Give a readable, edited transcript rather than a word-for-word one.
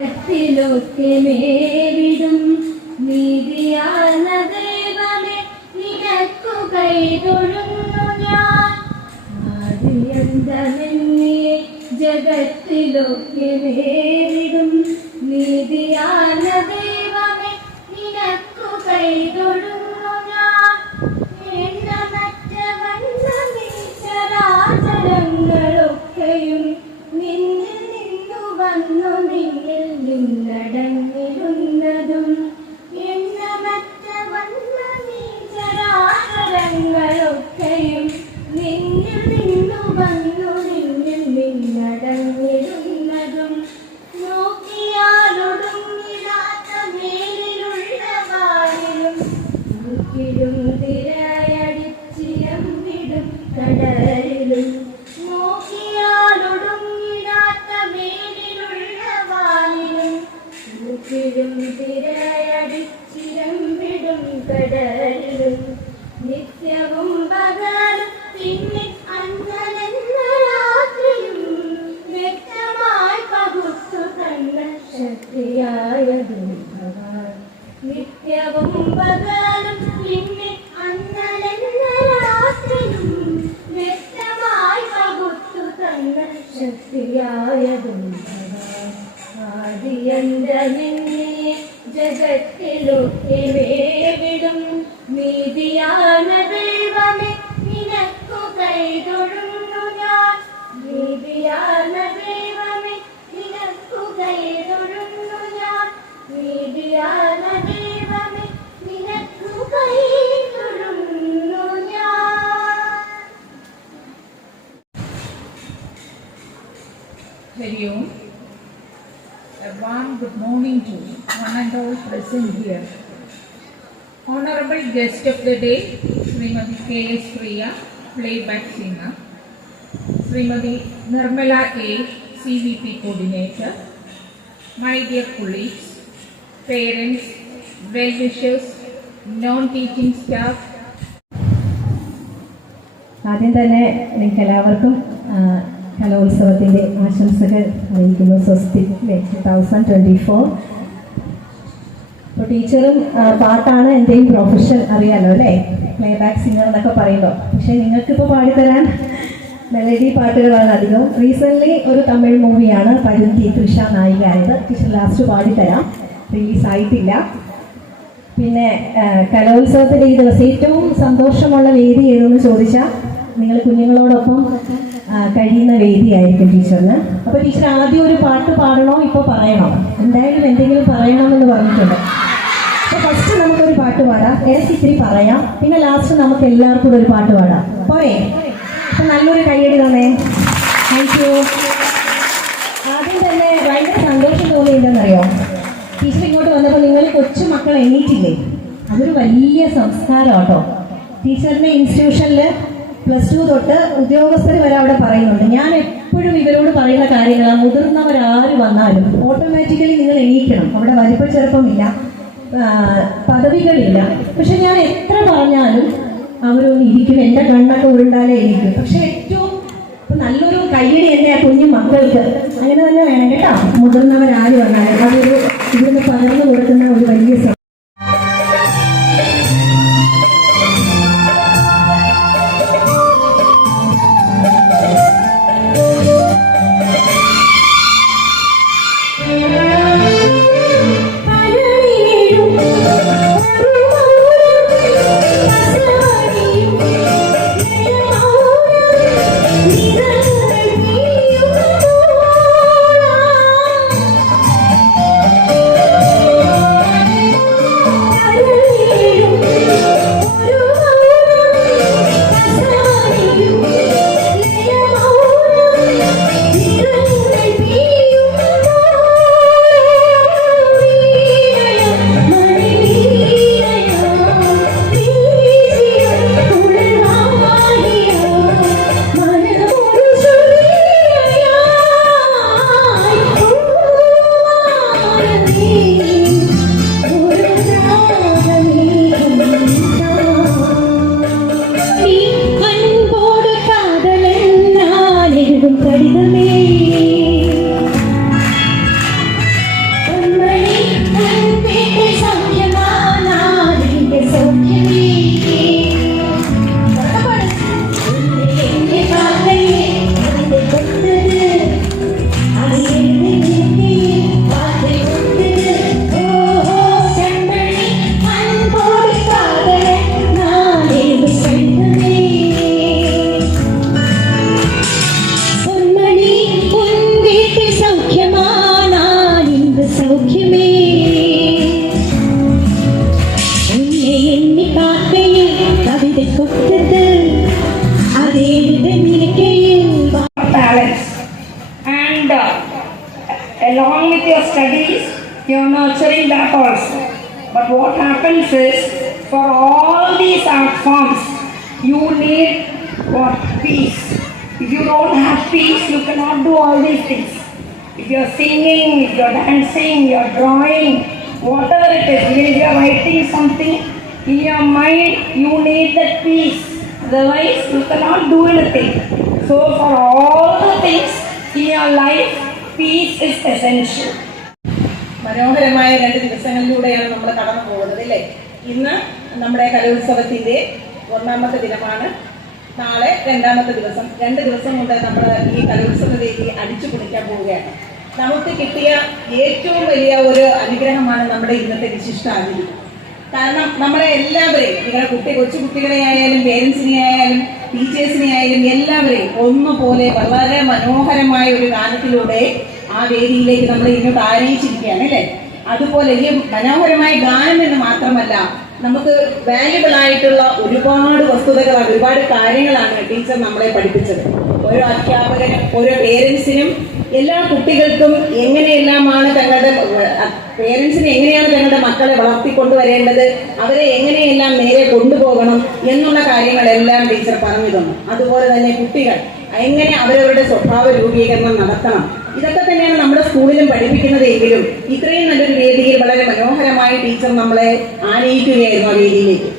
ത്തിലൊക്കെ മേവിടും നീതിയാർന്ന ദൈവമേ നിനക്കു കൈതൊഴുന്നു ഞാൻ. ആദിയന്തമെന്നേ ജഗത്തിലൊക്കെ മേവിടും നീതിയാർന്ന ദൈവമേ നിനക്കു കൈതൊഴുന്നു ഞാൻ. എണ്ണമറ്റ വണ്ണമീശ്വരാചരങ്ങളൊക്കെയും നിന്നിൽ നിന്നു വന്നു നിന്നിൽ നിന്നടങ്ങിടുന്നതും. എണ്ണമറ്റ വണ്ണമീശ്വരാചരങ്ങളൊക്കെയും നിന്നിൽ നിന്നു വന്നു നിന്നിൽ നിന്നടങ്ങിടുന്നതും. നോക്കിയാലൊടുങ്ങിടാത്ത മേലിലുള്ള വാനിലും ും തിരയടിച്ചിരമ്പിടും കടലിലും. നോക്കിയാലൊടുങ്ങിടാത്ത മേലിലുള്ള വാനിലും ും തിരയടിച്ചിരമ്പിടും കടലിലും. നിത്യവും പകലും പിന്നെ അന്നലെന്ന രാത്രിയും വ്യക്തമായി പകുത്തു തന്ന ശക്തിയായതും ഭഗവാൻ. നിത്യവും പകലും പിന്നെ അന്നലെന്ന രാത്രിയും വ്യക്തമായി പകുത്തു തന്ന ശക്തിയായതും ഭഗവാൻ. ആദിയന്തമെന്നേ ജഗത്തിലൊക്കെ മേവിടും നീതിയാർന്ന ദൈവമേ നിനക്കു കൈതൊഴുന്നു ഞാൻ. നീതിയാർന്ന ദൈവമേ നിനക്കു കൈതൊഴുന്നു ഞാൻ. നീതിയാർന്ന ദൈവമേ നിനക്കു കൈതൊഴുന്നു ഞാൻ. Hari Om. A warm good morning to one and all present here. Honorable guest of the day, Srimati K.S. Priya, playback singer. Srimati Nirmala A, CVP coordinator. My dear colleagues, parents, well-wishers, non-teaching staff. ആദ്യം തന്നെ നിങ്ങൾക്ക് എല്ലാവർക്കും കലോത്സവത്തിൻ്റെ ആശംസകൾ അറിയിക്കുന്നു. സ്വസ്തി 2024. അപ്പോൾ ടീച്ചറും പാട്ടാണ് എൻ്റെയും പ്രൊഫഷൻ, അറിയാലോ അല്ലേ, പ്ലേബാക്ക് സിംഗർ എന്നൊക്കെ പറയുമ്പോൾ. പക്ഷേ നിങ്ങൾക്കിപ്പോൾ പാടിത്തരാൻ മെലഡി പാട്ടുകളാണ് അധികം. റീസെൻ്റ്ലി ഒരു തമിഴ് മൂവിയാണ് പരുന്തി തൃഷ നായികയായത്. ടീച്ചർ ലാസ്റ്റ് പാടിത്തരാം, റിലീസായിട്ടില്ല. പിന്നെ കലോത്സവത്തിൻ്റെ ഈ ദിവസം ഏറ്റവും സന്തോഷമുള്ള വേദി ഏതെന്ന് ചോദിച്ചാൽ നിങ്ങൾ കുഞ്ഞുങ്ങളോടൊപ്പം കഴിയുന്ന വേദിയായിരിക്കും ടീച്ചറിന്. അപ്പോൾ ടീച്ചർ ആദ്യം ഒരു പാട്ട് പാടണോ ഇപ്പോൾ പറയണോ? എന്തായാലും എന്തെങ്കിലും പറയണമെന്ന് പറഞ്ഞിട്ടുണ്ട്. അപ്പോൾ ഫസ്റ്റ് നമുക്കൊരു പാട്ട് പാടാം, ഇടയ്ക്ക് ഇത്തിരി പറയാം, പിന്നെ ലാസ്റ്റ് നമുക്ക് എല്ലാവർക്കും കൂടെ ഒരു പാട്ട് പാടാം. പോരെ? അപ്പം നല്ലൊരു കയ്യടി തന്നേ. Thank you. ആദ്യം തന്നെ ഭയങ്കര സന്തോഷം തോന്നിയില്ലെന്നറിയോ? ടീച്ചർ ഇങ്ങോട്ട് വന്നപ്പോൾ നിങ്ങൾ കൊച്ചു മക്കൾ എണീറ്റില്ലേ, അതൊരു വലിയ സംസ്കാരം കേട്ടോ. ടീച്ചറിൻ്റെ ഇൻസ്റ്റിറ്റ്യൂഷനിൽ +2 തൊട്ട് ഉദ്യോഗസ്ഥർ വരെ അവിടെ പറയുന്നുണ്ട്. ഞാൻ എപ്പോഴും ഇവരോട് പറയുന്ന കാര്യങ്ങളാണ്, മുതിർന്നവരാര് വന്നാലും ഓട്ടോമാറ്റിക്കലി നിങ്ങൾ എണീക്കണം. അവിടെ വലിപ്പ ചെറുപ്പമില്ല, പദവികളില്ല. പക്ഷെ ഞാൻ എത്ര പറഞ്ഞാലും അവരൊന്നും ഇരിക്കും, എൻ്റെ കണ്ണൊക്കെ ഉരുണ്ടാലേ ഇരിക്കും. പക്ഷെ ഏറ്റവും നല്ലൊരു കയ്യടി എൻ്റെ ആ കുഞ്ഞു മക്കൾക്ക് അങ്ങനെ തന്നെ വേണം കേട്ടോ. മുതിർന്നവരാര് വന്നാലും അതൊരു ഇവിടുന്ന് പകർന്നു കൊടുക്കുന്ന ഒരു വലിയ along with your studies, you're nurturing that also. But what happens is, for all these art forms, you need what? Peace. If you don't have peace, you cannot do all these things. If you're singing, if you're dancing, you're drawing, whatever it is, if you're writing something, in your mind, you need that peace. Otherwise, you cannot do anything. So, for all the things in your life, peace is essential. മനോഹരമായ 2 ദിവസങ്ങളിലൂടെയാണ് നമ്മൾ കടന്നു പോകുന്നത് അല്ലേ? ഇന്ന് നമ്മുടെ കലോത്സവത്തിൻ്റെ 1ാമത്തെ ദിനമാണ്. നാളെ 2ാമത്തെ ദിവസം. 2 ദിവസം കൊണ്ട് നമ്മൾ ഈ കലോത്സവ വേദി അടിച്ചു പൊളിക്കാൻ പോവുകയാണ്. നമുക്ക് കിട്ടിയ ഏറ്റവും വലിയ ഒരു അനുഗ്രഹമാണ് നമ്മുടെ ഇന്നത്തെ വിശിഷ്ടാതിഥി. കാരണം നമ്മളെ എല്ലാവരെയും, നിങ്ങളുടെ കൊച്ചു കുട്ടികളെ ആയാലും പേരൻസിനെ ആയാലും ടീച്ചേഴ്സിനെ ആയാലും എല്ലാവരെയും ഒന്നുപോലെ വളരെ മനോഹരമായ ഒരു ഗാനത്തിലൂടെ ആ വേദിയിലേക്ക് നമ്മൾ ഇങ്ങോട്ട് ആനയിച്ചിരിക്കുകയാണ് അല്ലേ? അതുപോലെ ഈ മനോഹരമായ ഗാനം എന്ന് മാത്രമല്ല, നമുക്ക് വാല്യുബിൾ ആയിട്ടുള്ള ഒരുപാട് വസ്തുതകളാണ്, ഒരുപാട് കാര്യങ്ങളാണ് ടീച്ചർ നമ്മളെ പഠിപ്പിച്ചത്. ഓരോ അധ്യാപകനും ഓരോ പേരൻസിനും എല്ലാ കുട്ടികൾക്കും എങ്ങനെയെല്ലാമാണ് പേരൻസിന് എങ്ങനെയാണ് തങ്ങളുടെ മക്കളെ വളർത്തിക്കൊണ്ടുവരേണ്ടത്, അവരെ എങ്ങനെയെല്ലാം നേരെ കൊണ്ടുപോകണം എന്നുള്ള കാര്യങ്ങളെല്ലാം ടീച്ചർ പറഞ്ഞു തന്നു. അതുപോലെ തന്നെ കുട്ടികൾ എങ്ങനെ അവരവരുടെ സ്വഭാവ രൂപീകരണം നടത്തണം, ഇതൊക്കെ തന്നെയാണ് നമ്മുടെ സ്കൂളിലും പഠിപ്പിക്കുന്നത്. എങ്കിലും ഇത്രയും നല്ലൊരു വേദിയിൽ വളരെ മനോഹരമായി ടീച്ചർ നമ്മളെ ആനയിക്കുകയായിരുന്നു ആ വേദിയിലേക്ക്.